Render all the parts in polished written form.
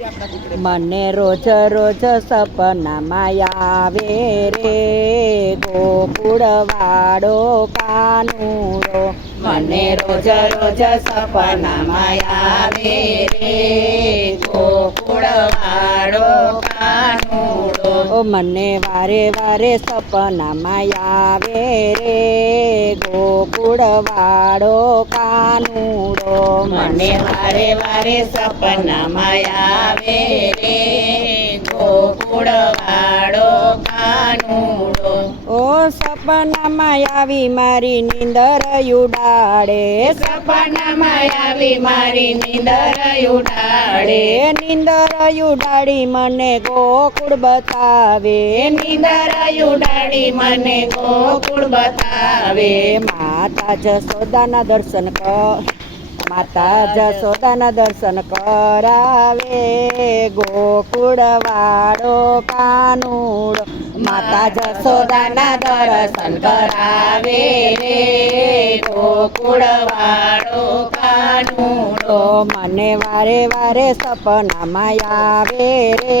મને રોજ રોજ સપનામાં આવે રે ગોકુળવાળો કાનુડો. મને રોજ રોજ સપનામાં આવે રે ગોકુળવાળો કાનુડો. મને વારે વારે સપનામાં આવે રે ગોકુળવાળો કાનુડો. મને વારે વારે સપનામાં આવે રે ગોકુળવાળો કાનુડો. ઓ સપનામાં આવી મારી નીંદર ઉડાડે. સપનામાં આવી મારી નીંદર ઉડાડે. નીંદર ઉડાડી મને ગોકુળ બતાવે. નીંદર ઉડાડી મને ગોકુળ બતાવે. માતા જશોદાના દર્શન માતા જશોદાના દર્શન કરાવે ગોકુળવાળો કાનુડો. માતા જશોદાના દર્શન કરાવે રે ગોકુળવાળો કાનુડો. મને વારે વારે સપનામાં આવે રે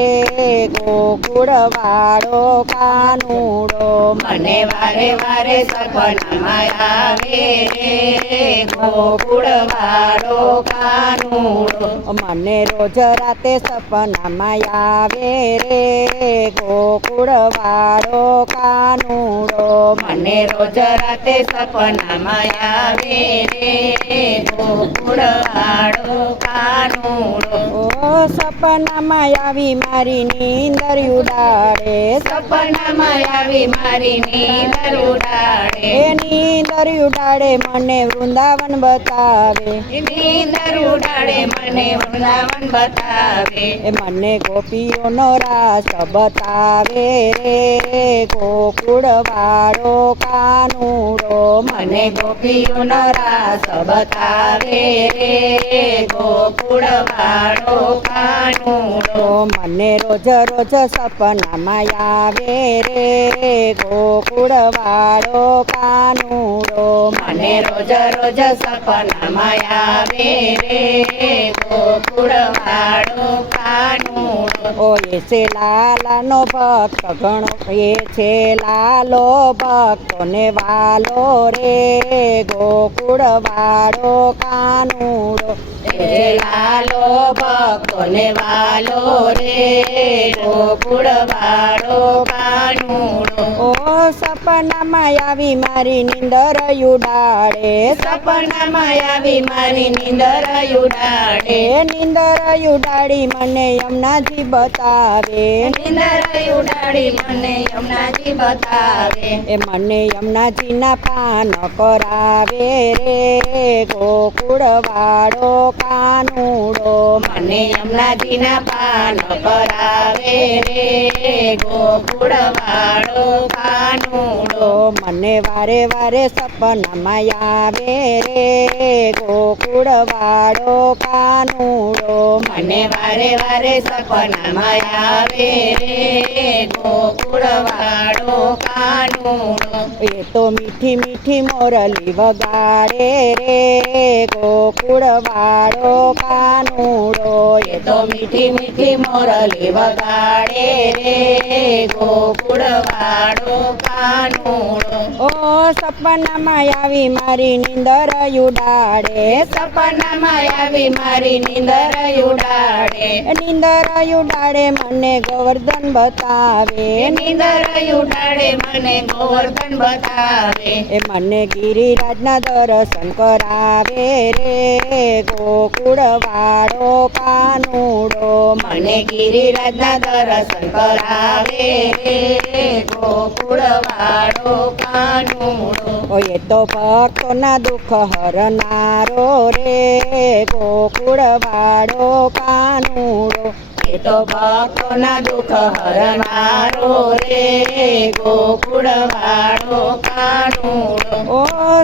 ગોકુળવાળો કાનુડો. મને વારે વારે સપનામાં આવે રે ગોકુળવાળો કાનુડો. મને રોજ રાતે સપનામાં આવે રે ગોકુળવાળો કાનુડો. મને રોજ રાતે સપનામાં આવે રે ગોકુળવાળો કાનુડો. ઓ સપનામાં આવી મારી નીંદર ઉડાડે. સપનામાં આવી મારી નીંદર ઉડાડે. નીંદર ઉડાડે મને વૃંદાવન બતાવે. નીંદર ઉડાડે મને વૃંદાવન બતાવે. મને ગોપીઓનો રાસ બતાવે રે ગોકુળવાળો કાનુડો. મને ગોપીઓનો રાસ બતાવે રે ગોકુળવાળો કાનુડો. મને રોજ રોજ સપનામાં આવે રે ગોકુળવાળો કાનુડો. મને રોજ રોજ સપનામાં આવે રે ગોકુળવાળો કાનુડો. એ લાલાનો ભક્ત ઘણો છે લાલો ભક્તોને વાલો રે ગોકુળવાળો કાનુડો. લાલો ભક્તોને વાલો રે ગોકુળવાળો કાનુડો. ઓ સપનામાં આવી મારી નીંદર ઉડાડે. સપનામાં આવી મારી નીંદર ઉડાડે. નીંદર ઉડાડી મને યમુનાજી બતાવે. નીંદર ઉડાડી મને યમુનાજી બતાવે. મને યમુનાજીના પાન કરાવે રે ગોકુળવાળો કાનુડો. મને યમુનાજીના પાન કરાવે રે ગોકુળવાળો કાનુડો. મને વારે વારે સપનામાં આવે રે ગોકુળવાળો કાનુડો. મને વારે વારે સપનામાં આવે રે ગોકુળવાળો કાનુડો. તો મીઠી મીઠી મોરલી વગાડે રે ગોકુળવાળો કાનુડો. તો મીઠી મીઠી મોરલી વગાડે રે ગોકુળવાળો કાનુડો. ઓ સપનામાં આવી મારી નીંદર ઉડાડે. સપનામાં આવી મારી નીંદર ઉડાડે. નીંદર ઉડાડે મને ગોવર્ધન બતાવે. નીંદર ઉડાડે મને ગોવર્ધન બતાવે. મને ગિરિરાજના દર્શન કરાવે રે ગોકુળવાળો કાનુડો. મને ગિરિરાજના દર્શન કરાવે રે ગોકુળવાળો કાનુડો. તો ભક્તોના દુઃખ હરનારો રે ગોકુળવાળો કાનુડો. એ તો ભક્તોના દુઃખ હરનારો રે ગોકુળવાળો કાનુડો. ઓ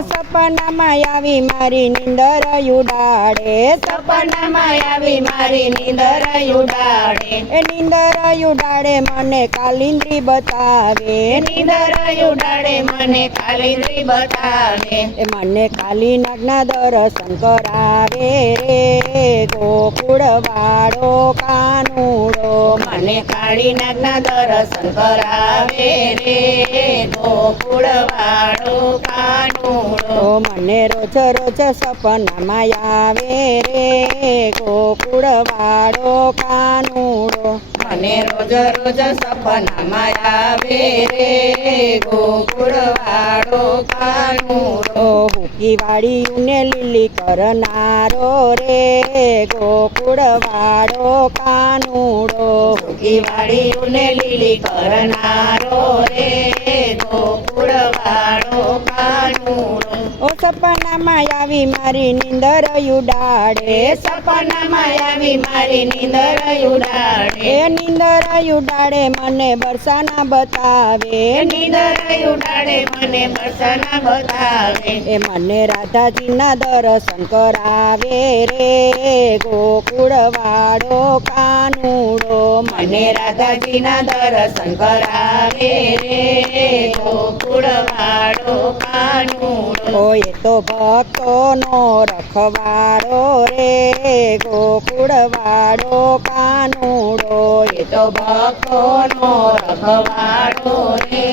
સપનામાં આવી મારી નીંદર ઉડાડે, સપનામાં આવી મારી નીંદર ઉડાડે, એ નીંદર ઉડાડે મને કાલિંદ્રી બતાવે, નીંદર ઉડાડે મને કાલિંદ્રી બતાવે, એ મને કાલી નાગના દર્શન કરાવે રે ગોકુળવાળો કાનુડો. મને કાળી નાગના દર્શન કરાવે રે ગોકુળવાળો કાનુડો. ઓ મને રોજ રોજ સપનામાં આવે રે ગોકુળવાળો કાનુડો. મને રોજ રોજ સપનામાં આવે રે ગોકુળવાળો કાનુડો. હુકી વાળીને લીલી કરનારો રે ગોકુળવાળો કાનુડો. સુખી વાળીઓને લીલી કરનારો રે ગોકુળવાળો કાનુડો. ઓ સપનામાં આવી મારી નીંદર ઉડાડે, સપનામાં આવી મારી નીંદર ઉડાડે, એ નીંદર ઉડાડે મને બરસાના બતાવે, નીંદર ઉડાડે મને બરસાના બતાવે, એ મને રાધાજીના દર્શન કરાવે રે ગોકુળવાળો કાનુડો. મને રાધાજીના દર્શન કરાવે રે ગોકુળવાળો કાનુડો. ઓ એ તો ભક્તોનો રખવાડો રે ગોકુળવાળો કાનુડો. એ તો ભક્તોનો રખવાડો રે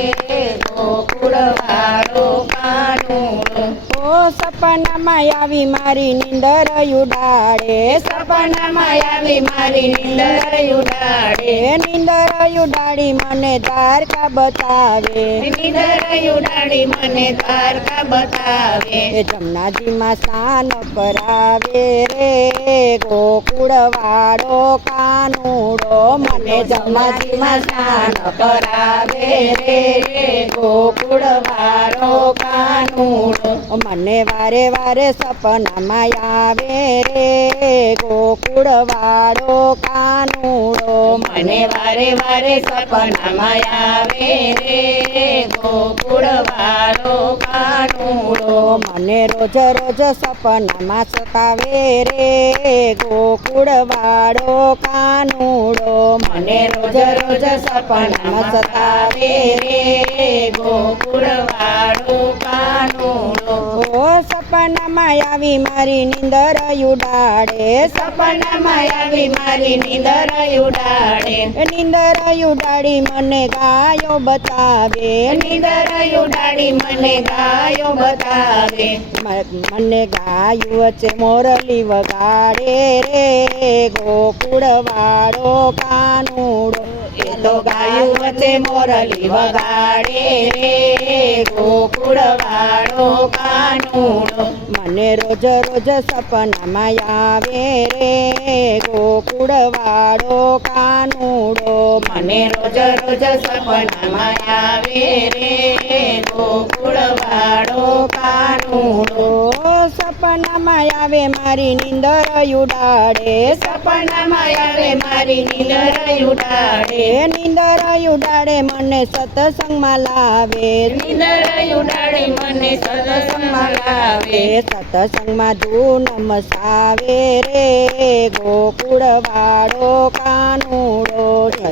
ગોકુળવાળો કાનુડો. ઓ સપનામાં આવી મારી નીંદર ઉડાડે, સપનામાં આવી મારી નીંદર ઉડાડે, એ નીંદર ઉડાડી મને દ્વારકા બતાવે, નીંદર ઉડાડી મને દ્વારકા બતાવે, એ જમનાજીમાં સ્નાન કરાવે રે ગોકુળવાળો કાનુડો. મને જમનાજીમાં સ્નાન કરાવે રે ગોકુળવાળો કાનુડો. મને વારે વારે સપનામાં આવે રે ગોકુળવાળો કાનુડો. મને વારે વારે સપનામાં આવે રે ગોકુળવાળો કાનુડો. મને રોજ રોજ સપનામાં સતાવે રે ગોકુળવાળો કાનુડો. મને રોજ રોજ સપનામાં સતાવે રે ગોકુળવાળો કાનુડો. ઓ સપનામાં આવી મારી નીંદર ઉડાડે, સપનામાં આવી મારી નીંદર ઉડાડે, એ નીંદર ઉડાડી મને ગાયો બતાવે, નીંદર ઉડાડી મને ગાયો બતાવે, મને ગાયું વચ્ચે મોરલી વગાડે રે ગોકુળવાળો કાનુડો. એ તો ગાયું વચ્ચે મોરલી વગાડે રે ગોકુળવાળો કાનુડો. મને રોજ રોજ સપનામાં આવે રે ગોકુળવાળો કાનુડો. મને રોજ રોજ સપનામાં આવે રે ગોકુળવાળો કાનુડો. સપનામાં આવે મારી નીંદર ઉડાડે, સપનામાં આવે મારી નીંદર ઉડાડે, એ નીંદર ઉડાડે મને સત્સંગમાં લાવે, નીંદર ઉડાડે મને સત્સંગમાં લાવે, એ સત્સંગમાં ધૂન મસાવે રે ગોકુળવાળો કાનુડો.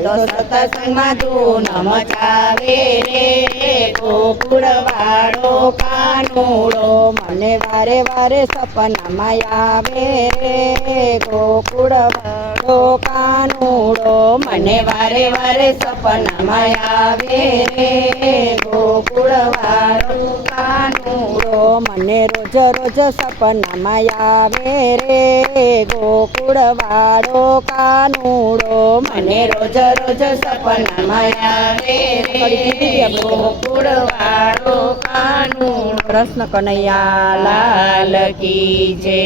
તો સત્સંગમાં ધૂન મચાવે રે ગોકુળવાળો કાનુડો. મને વારે વારે સપનામાં આવે રે ગોકુળવાળો કાનુડો. મને વારે વારે સપનામાં આવે રે ગોકુળવાળો કાનુડો. મને રોજ રોજ સપનામાં આવે રે ગોકુળવાળો કાનુડો. મને રોજ રોજ સપનામાં આવે રે ગોકુળવાળો કાનુડો. કૃષ્ણ કનૈયા લાલ કી જય.